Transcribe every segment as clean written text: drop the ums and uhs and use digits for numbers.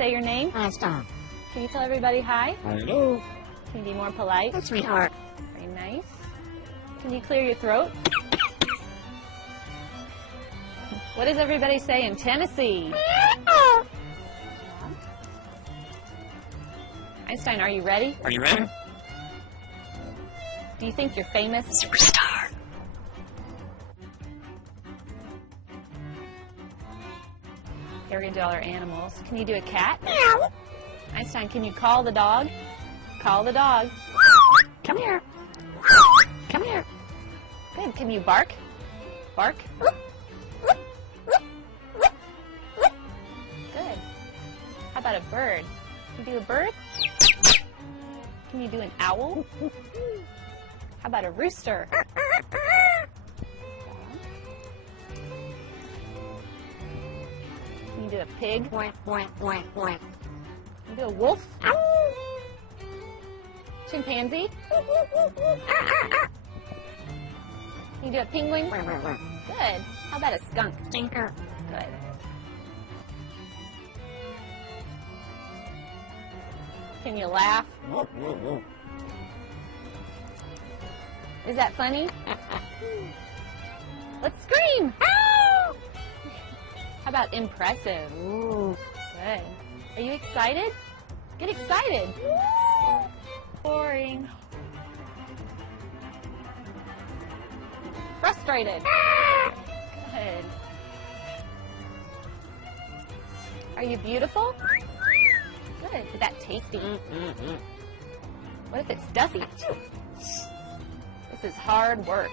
say your name? Einstein. Can you tell everybody hi? Hello. Can you be more polite? That's sweetheart. Very nice. Can you clear your throat? What does everybody say in Tennessee? Einstein, are you ready? Are you ready? Do you think you're famous? Superstar. Here we're going to do all our animals. Can you do a cat? Meow. Einstein, can you call the dog? Call the dog. Come here. Come here. Good. Can you bark? Bark. Good. How about a bird? Can you do a bird? Can you do an owl? How about a rooster? Can you do a pig? Oink, oink, oink, oink. Can you do a wolf? Chimpanzee? Can you do a penguin? Good. How about a skunk? Stinker. Good. Can you laugh? Is that funny? Let's scream! How about impressive? Ooh. Good. Are you excited? Get excited. Boring. Frustrated. Good. Are you beautiful? Good. Is that tasty? What if it's dusty? This is hard work.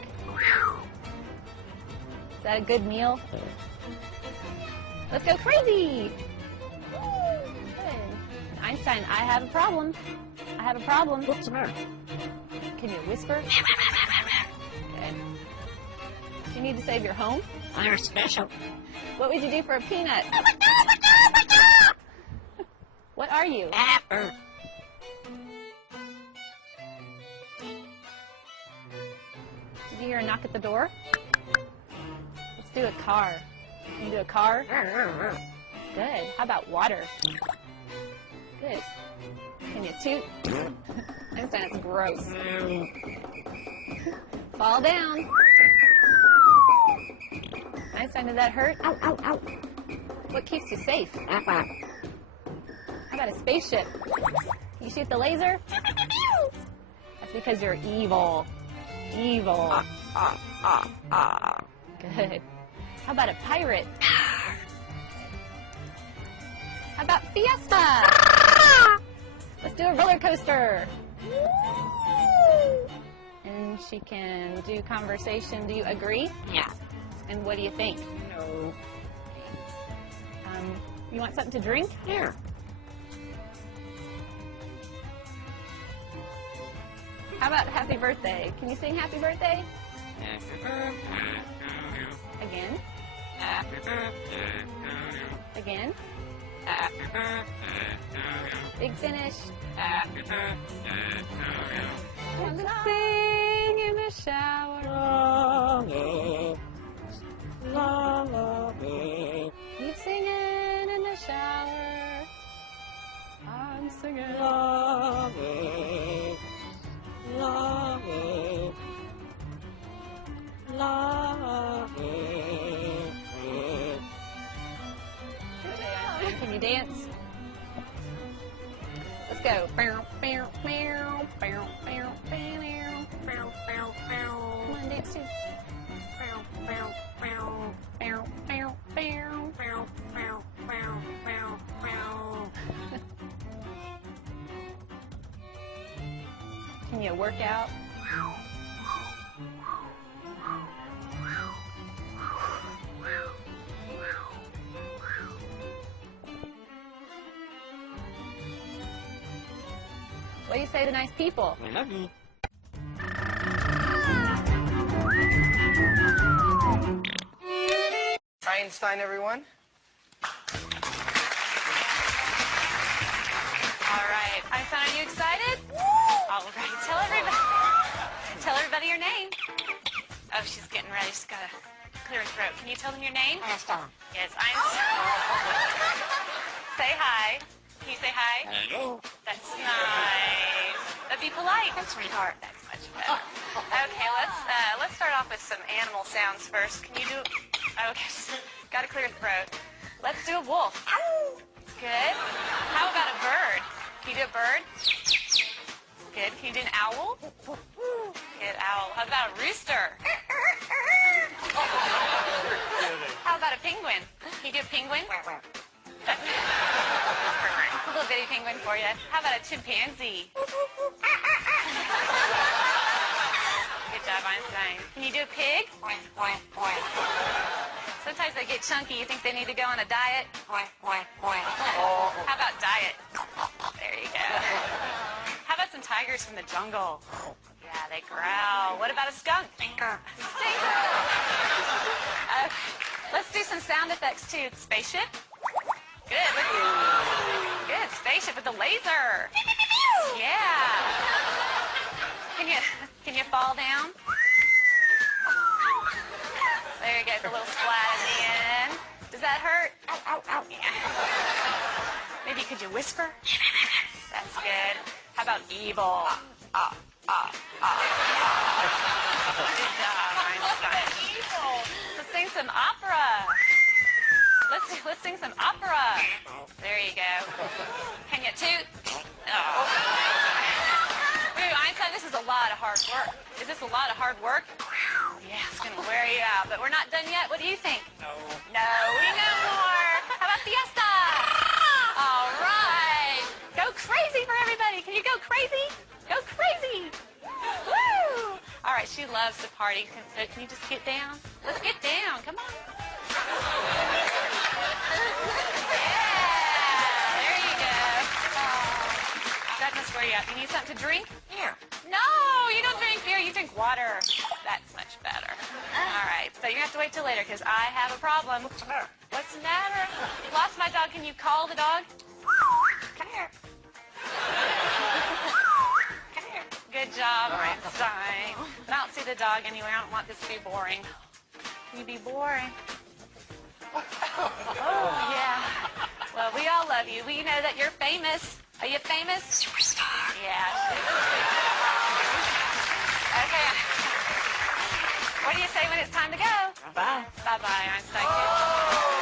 Is that a good meal? Let's go crazy! Good. Einstein, I have a problem. I have a problem. What's the matter? Can you whisper? Good. You need to save your home? I'm special. What would you do for a peanut? What are you? Apple. Did you hear a knock at the door? Let's do a car. Can you do a car? Good. How about water? Good. Can you toot? Einstein, it's gross. Fall down. Einstein, did that hurt? Ow, ow, ow. What keeps you safe? How How about a spaceship? Can you shoot the laser? That's because you're evil. Evil. Good. How about a pirate? How about Fiesta? Let's do a roller coaster. And she can do conversation. Do you agree? Yeah. And what do you think? No. You want something to drink? Here. How about happy birthday? Can you sing happy birthday? Again. Again. Big finish. Sing in the shower. You singing in the shower. I'm singing. Can you dance? Let's go. Come on, dance too. Can you work out? What do you say to nice people? I love you. Einstein, everyone. All right. Einstein, are you excited? All right. Tell everybody your name. Oh, she's getting ready. She's got to clear her throat. Can you tell them your name? Einstein. Yes, Einstein. Say hi. Can you say hi? Hello. That's nice. But be polite. That's sweetheart. That's much better. Okay, let's start off with some animal sounds first. Can you do? Okay, got to clear the throat. Let's do a wolf. Good. How about a bird? Can you do a bird? Good. Can you do an owl? Good owl. How about a rooster? How about a penguin? Can you do a penguin? A little bitty penguin for you. How about a chimpanzee? Good job, Einstein. Can you do a pig? Sometimes they get chunky. You think they need to go on a diet? How about diet? There you go. How about some tigers from the jungle? Yeah, they growl. What about a skunk? Stinker. Let's do some sound effects too. Spaceship. Good. Good. Spaceship with the laser. Yeah. Can you fall down? There you go. The little splat at the end. Does that hurt? Yeah. Maybe could you whisper? That's good. How about evil? Good job, Einstein. Let's sing some opera. Let's sing some opera. There you go. Can you toot? Oh. Ooh, Einstein, this is a lot of hard work. Is this a lot of hard work? Yeah, it's going to wear you out. But we're not done yet. What do you think? No, we know more. How about fiesta? All right. Go crazy for everybody. Can you go crazy? Go crazy. Woo! All right, she loves to party. Can you just get down? Let's get down. Come on. Yeah, there you go. That must wear you out. You need something to drink? Here. No, you don't drink beer. You drink water. That's much better. All right, so you have to wait till later because I have a problem. What's the matter? What's the matter? Lost my dog. Can you call the dog? Come here. Come here. Good job, Einstein. But I don't see the dog anywhere. I don't want this to be boring. Can you be boring? Oh, yeah. Well, we all love you. We know that you're famous. Are you famous? Superstar. Yeah. Okay. What do you say when it's time to go? Bye. Bye-bye, Einstein.